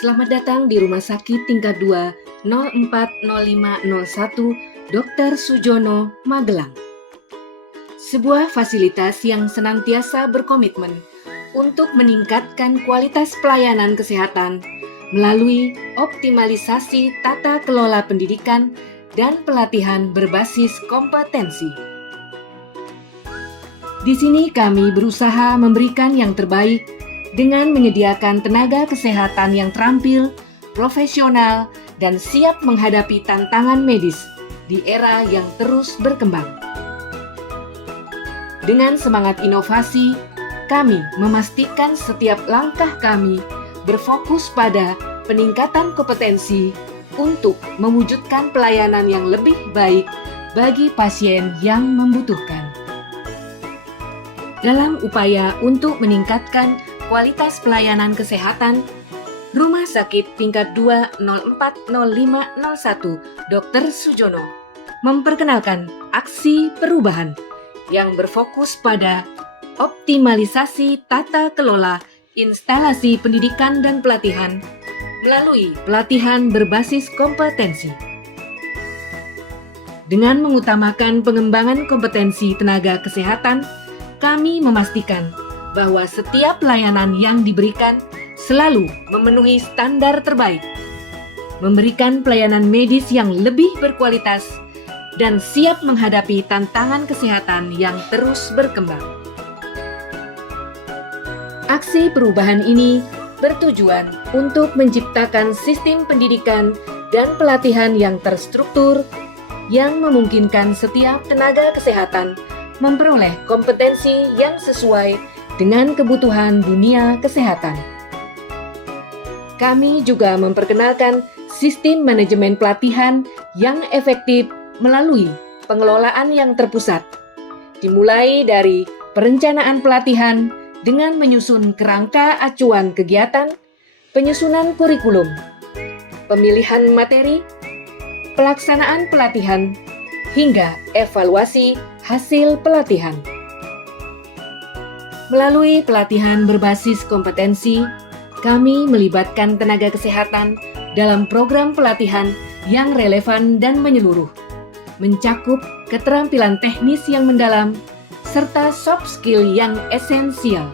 Selamat datang di Rumah Sakit Tingkat 2 040501 Dr. Sujono, Magelang. Sebuah fasilitas yang senantiasa berkomitmen untuk meningkatkan kualitas pelayanan kesehatan melalui optimalisasi tata kelola pendidikan dan pelatihan berbasis kompetensi. Di sini kami berusaha memberikan yang terbaik dengan menyediakan tenaga kesehatan yang terampil, profesional, dan siap menghadapi tantangan medis di era yang terus berkembang. Dengan semangat inovasi, kami memastikan setiap langkah kami berfokus pada peningkatan kompetensi untuk mewujudkan pelayanan yang lebih baik bagi pasien yang membutuhkan. Dalam upaya untuk meningkatkan kualitas pelayanan kesehatan, Rumah Sakit Tingkat 2 040501 Dr. Sujono memperkenalkan aksi perubahan yang berfokus pada optimalisasi tata kelola instalasi pendidikan dan pelatihan melalui pelatihan berbasis kompetensi. Dengan mengutamakan pengembangan kompetensi tenaga kesehatan, kami memastikan bahwa setiap pelayanan yang diberikan selalu memenuhi standar terbaik, memberikan pelayanan medis yang lebih berkualitas, dan siap menghadapi tantangan kesehatan yang terus berkembang. Aksi perubahan ini bertujuan untuk menciptakan sistem pendidikan dan pelatihan yang terstruktur yang memungkinkan setiap tenaga kesehatan memperoleh kompetensi yang sesuai dengan kebutuhan dunia kesehatan. Kami juga memperkenalkan sistem manajemen pelatihan yang efektif melalui pengelolaan yang terpusat, dimulai dari perencanaan pelatihan dengan menyusun kerangka acuan kegiatan, penyusunan kurikulum, pemilihan materi, pelaksanaan pelatihan, hingga evaluasi hasil pelatihan. Melalui pelatihan berbasis kompetensi, kami melibatkan tenaga kesehatan dalam program pelatihan yang relevan dan menyeluruh, mencakup keterampilan teknis yang mendalam, serta soft skill yang esensial.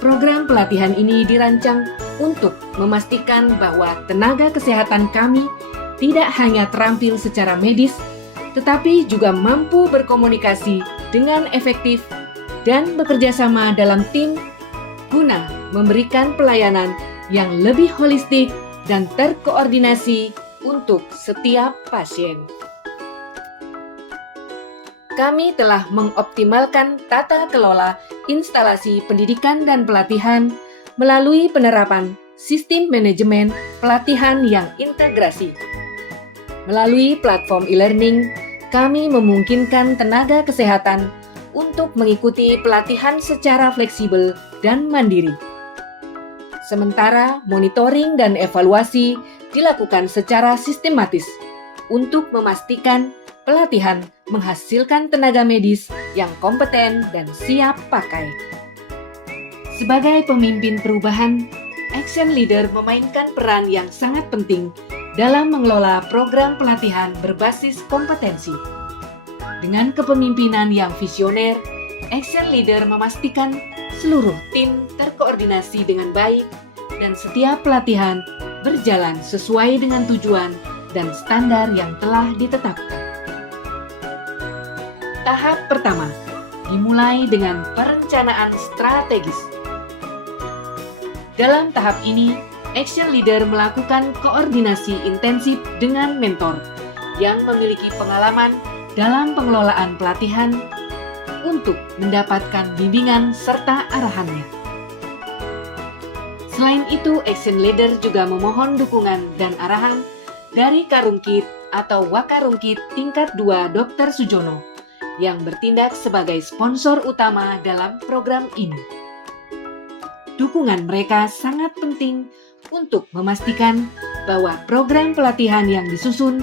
Program pelatihan ini dirancang untuk memastikan bahwa tenaga kesehatan kami tidak hanya terampil secara medis, tetapi juga mampu berkomunikasi dengan efektif dan bekerja sama dalam tim guna memberikan pelayanan yang lebih holistik dan terkoordinasi untuk setiap pasien. Kami telah mengoptimalkan tata kelola instalasi pendidikan dan pelatihan melalui penerapan sistem manajemen pelatihan yang integrasi. Melalui platform e-learning, kami memungkinkan tenaga kesehatan untuk mengikuti pelatihan secara fleksibel dan mandiri. Sementara monitoring dan evaluasi dilakukan secara sistematis untuk memastikan pelatihan menghasilkan tenaga medis yang kompeten dan siap pakai. Sebagai pemimpin perubahan, Action Leader memainkan peran yang sangat penting dalam mengelola program pelatihan berbasis kompetensi. Dengan kepemimpinan yang visioner, Action Leader memastikan seluruh tim terkoordinasi dengan baik dan setiap pelatihan berjalan sesuai dengan tujuan dan standar yang telah ditetapkan. Tahap pertama dimulai dengan perencanaan strategis. Dalam tahap ini, Action Leader melakukan koordinasi intensif dengan mentor yang memiliki pengalaman dalam pengelolaan pelatihan untuk mendapatkan bimbingan serta arahannya. Selain itu, Action Leader juga memohon dukungan dan arahan dari Karungkit atau Wakarungkit Tingkat 2 Dr. Sujono yang bertindak sebagai sponsor utama dalam program ini. Dukungan mereka sangat penting untuk memastikan bahwa program pelatihan yang disusun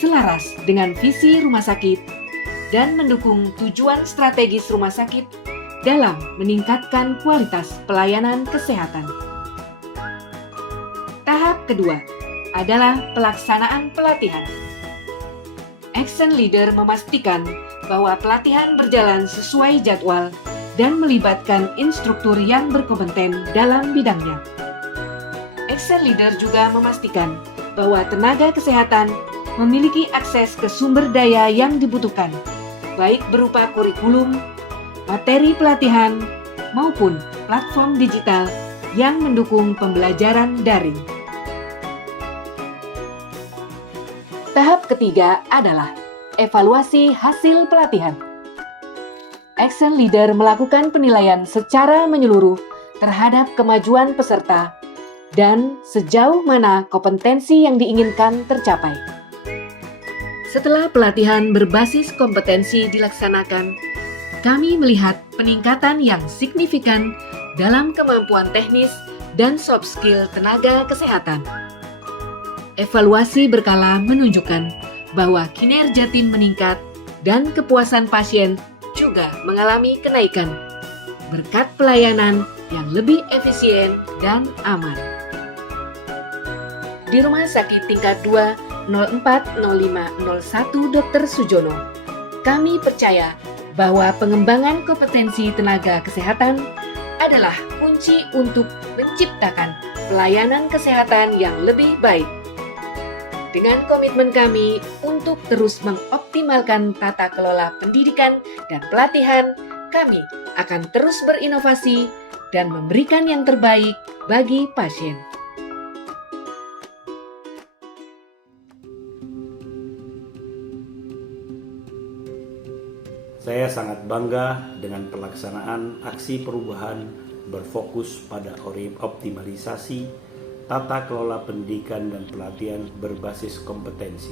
selaras dengan visi rumah sakit dan mendukung tujuan strategis rumah sakit dalam meningkatkan kualitas pelayanan kesehatan. Tahap kedua adalah pelaksanaan pelatihan. Action Leader memastikan bahwa pelatihan berjalan sesuai jadwal dan melibatkan instruktur yang berkompeten dalam bidangnya. Action Leader juga memastikan bahwa tenaga kesehatan memiliki akses ke sumber daya yang dibutuhkan, baik berupa kurikulum, materi pelatihan, maupun platform digital yang mendukung pembelajaran daring. Tahap ketiga adalah evaluasi hasil pelatihan. Action Leader melakukan penilaian secara menyeluruh terhadap kemajuan peserta dan sejauh mana kompetensi yang diinginkan tercapai. Setelah pelatihan berbasis kompetensi dilaksanakan, kami melihat peningkatan yang signifikan dalam kemampuan teknis dan soft skill tenaga kesehatan. Evaluasi berkala menunjukkan bahwa kinerja tim meningkat dan kepuasan pasien juga mengalami kenaikan berkat pelayanan yang lebih efisien dan aman. Di Rumah Sakit Tingkat 2 040501 Dr. Sujono, kami percaya bahwa pengembangan kompetensi tenaga kesehatan adalah kunci untuk menciptakan pelayanan kesehatan yang lebih baik. Dengan komitmen kami untuk terus mengoptimalkan tata kelola pendidikan dan pelatihan, kami akan terus berinovasi dan memberikan yang terbaik bagi pasien. Saya sangat bangga dengan pelaksanaan aksi perubahan berfokus pada optimalisasi tata kelola pendidikan dan pelatihan berbasis kompetensi.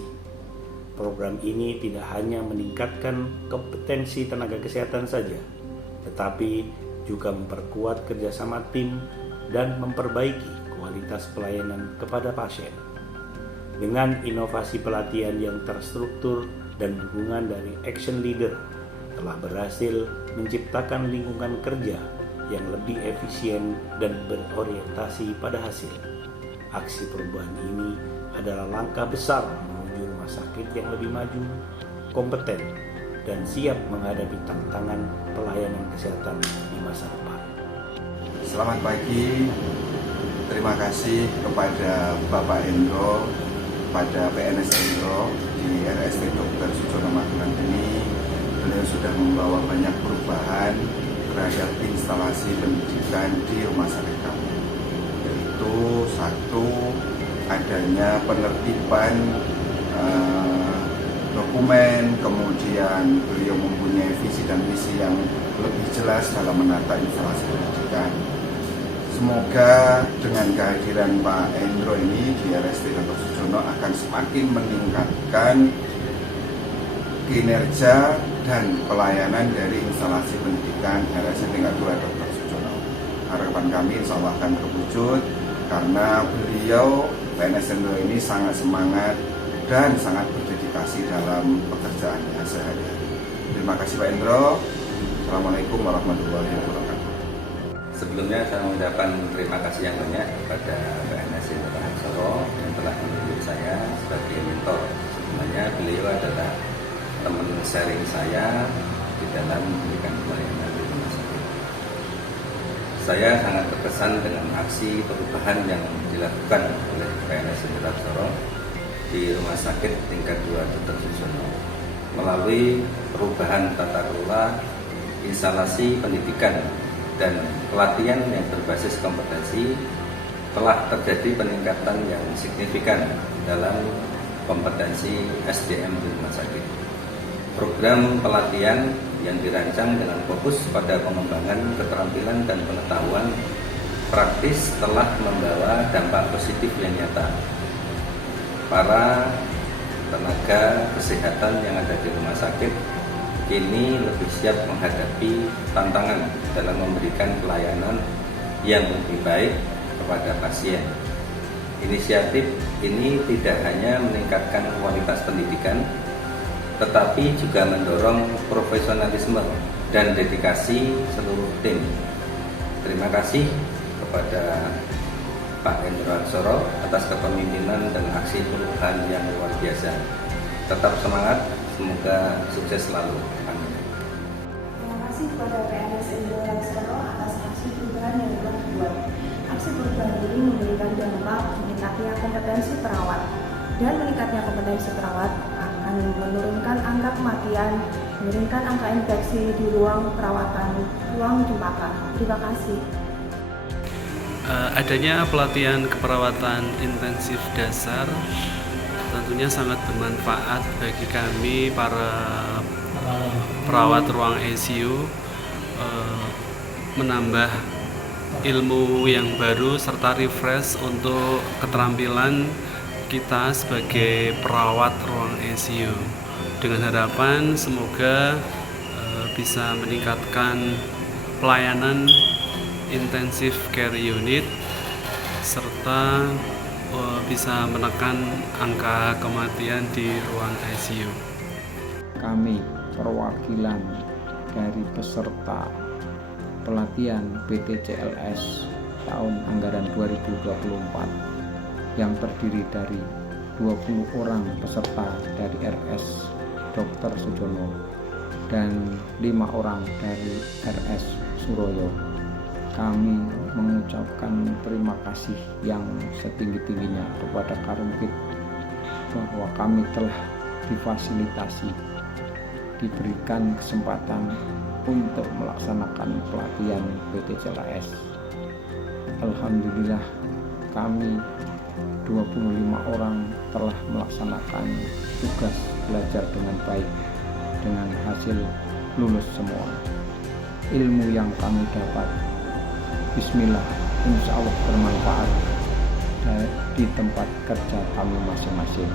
Program ini tidak hanya meningkatkan kompetensi tenaga kesehatan saja, tetapi juga memperkuat kerjasama tim dan memperbaiki kualitas pelayanan kepada pasien. Dengan inovasi pelatihan yang terstruktur dan dukungan dari Action Leader, telah berhasil menciptakan lingkungan kerja yang lebih efisien dan berorientasi pada hasil. Aksi perubahan ini adalah langkah besar menuju rumah sakit yang lebih maju, kompeten, dan siap menghadapi tantangan pelayanan kesehatan di masa depan. Selamat pagi, terima kasih kepada Bapak Endro, pada PNS Endro di RSP Dr. Sujono Magelang ini. Beliau sudah membawa banyak perubahan terhadap instalasi pendidikan di rumah sakit kami. Yaitu satu, adanya penertiban dokumen, kemudian beliau mempunyai visi dan misi yang lebih jelas dalam menata instalasi pendidikan. Semoga dengan kehadiran Pak Endro ini di RSP Dr. Sujono akan semakin meningkatkan kinerja dan pelayanan dari instalasi pendidikan RSP tingkat 2 Dr. Sujono. Harapan kami insya Allah akan terwujud karena beliau PNS Endro ini sangat semangat dan sangat berdedikasi dalam pekerjaannya sehari-hari. Terima kasih Pak Endro. Assalamualaikum warahmatullahi wabarakatuh. Sebelumnya saya mengucapkan terima kasih yang banyak kepada PNS Endro Solo yang telah menunjuk saya sebagai mentor. Sebenarnya beliau adalah teman sharing saya di dalam memberikan pelayanan di rumah sakit. Saya sangat terkesan dengan aksi perubahan yang dilakukan oleh PNS Endro Solo di Rumah Sakit Tingkat 2 Dr. Sujono melalui perubahan tata kelola instalasi pendidikan dan pelatihan yang berbasis kompetensi. Telah terjadi peningkatan yang signifikan dalam kompetensi SDM di rumah sakit. Program pelatihan yang dirancang dengan fokus pada pengembangan keterampilan dan pengetahuan praktis telah membawa dampak positif yang nyata. Para tenaga kesehatan yang ada di rumah sakit kini lebih siap menghadapi tantangan dalam memberikan pelayanan yang lebih baik kepada pasien. Inisiatif ini tidak hanya meningkatkan kualitas pendidikan, tetapi juga mendorong profesionalisme dan dedikasi seluruh tim. Terima kasih kepada Pak Hendro Aksoro atas kepemimpinan dan aksi perubahan yang luar biasa. Tetap semangat, semoga sukses selalu. Amin. Terima kasih kepada PNS Hendro Aksoro atas aksi perubahan yang telah dibuat. Aksi perubahan ini memberikan dampak meningkatnya kompetensi perawat, dan meningkatnya kompetensi perawat akan menurunkan angka kematian, menurunkan angka infeksi di ruang perawatan, ruang jembatan. Terima kasih. Adanya pelatihan keperawatan intensif dasar tentunya sangat bermanfaat bagi kami para perawat ruang ICU, menambah ilmu yang baru serta refresh untuk keterampilan kita sebagai perawat ruang ICU, dengan harapan semoga bisa meningkatkan pelayanan intensive care unit serta bisa menekan angka kematian di ruang ICU. Kami perwakilan dari peserta pelatihan BTCLS tahun anggaran 2024 yang terdiri dari 20 orang peserta dari RS Dr. Sujono dan 5 orang dari RS Suroyo. Kami mengucapkan terima kasih yang setinggi-tingginya kepada Karumkit bahwa kami telah difasilitasi, diberikan kesempatan untuk melaksanakan pelatihan BTCLS. Alhamdulillah kami 25 orang telah melaksanakan tugas belajar dengan baik, dengan hasil lulus semua. Ilmu yang kami dapat, bismillah, insya Allah bermanfaat di tempat kerja kami masing-masing.